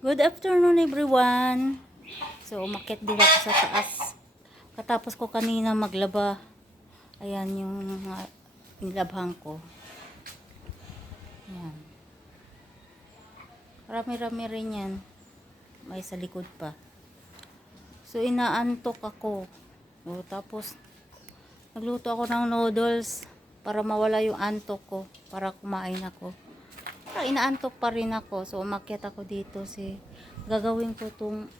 Good afternoon everyone. So umakyat din ako sa taas. Katapos ko kanina maglaba. Ayan yung uh, nilabhan ko. Ayan. Rami-rami rin yan. May sa likod pa. So inaantok ako. O, tapos nagluto ako ng noodles para mawala yung antok ko. Para kumain ako. Parang inaantok pa rin ako. So, umakyat ako dito. Si, gagawin ko tong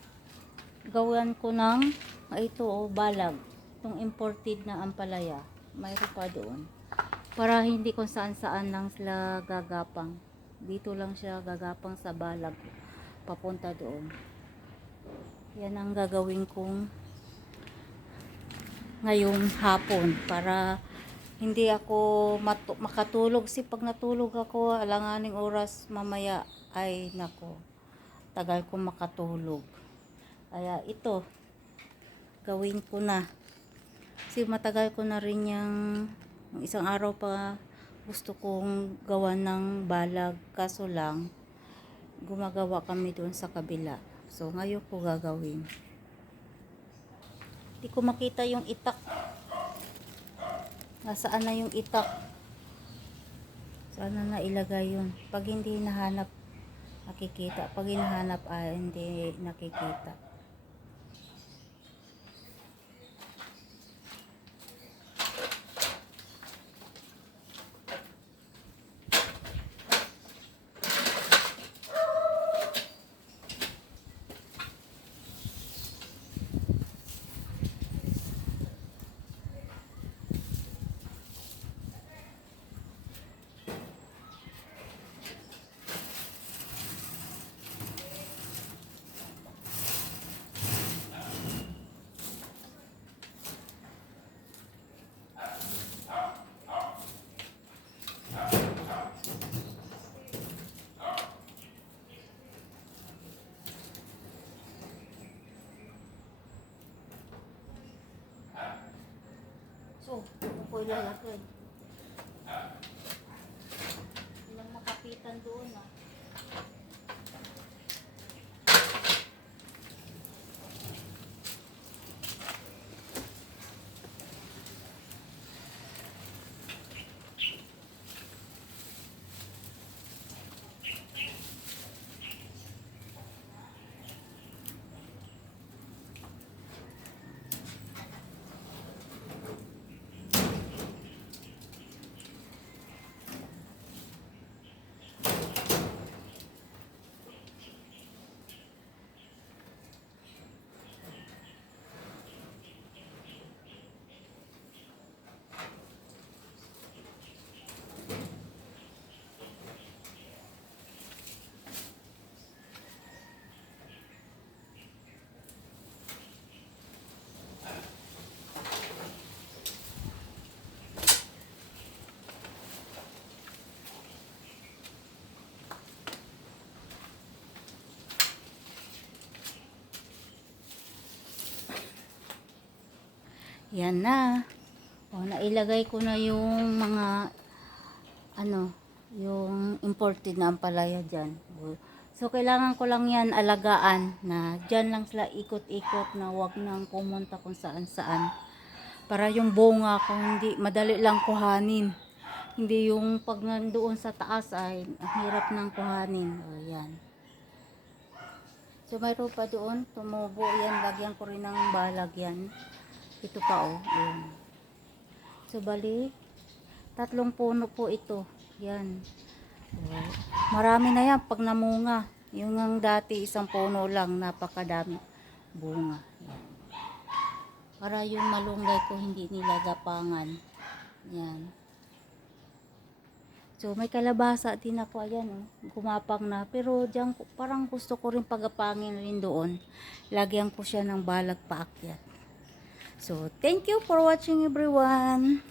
gawan ko ng ah, ito o balag. Itong imported na ampalaya. Mayroon pa doon. Para hindi kung saan saan lang sila gagapang. Dito lang siya gagapang sa balag. Papunta doon. Yan ang gagawin kong ngayong hapon para hindi ako matu- makatulog. Si pag natulog ako alanganing oras mamaya ay nako tagal ko makatulog. Kaya ito gawin ko na. Kasi matagal ko na rin yung isang araw pa gusto kong gawa ng balag. Kaso lang gumagawa kami doon sa kabila. So ngayon ko gagawin. Hindi ko makita yung itak Nasaan na yung itak? Sana na ilagay yun. Pag hindi nahanap, nakikita. Pag hinahanap, ah, hindi nakikita. So, kung ko ilalagay. Ilang makapitan doon ah. Yan na. O, nailagay ko na yung mga ano, yung imported na ampalaya dyan. So, kailangan ko lang yan alagaan na dyan lang sila ikot-ikot na wag nang pumunta kung saan-saan. Para yung bunga ko hindi, madali lang kuhanin. Hindi yung pag nandoon sa taas ay hirap nang kuhanin. O, yan. So, mayroon pa doon, tumubo yan, lagyan ko rin ng balag yan. Ito pa oh. Ayan. So bali, tatlong puno po ito. Yan. Marami na yan pag namunga. Yung ang dati isang puno lang, napakadami bunga. Yan. Para yung malunggay ko hindi nila gapangan. Yan. So may kalabasa din ako ayan oh, gumapang na pero diyan ko- parang gusto ko rin pagapangin rin doon. Lagyan ko siya ng balag paakyat. So, thank you for watching everyone.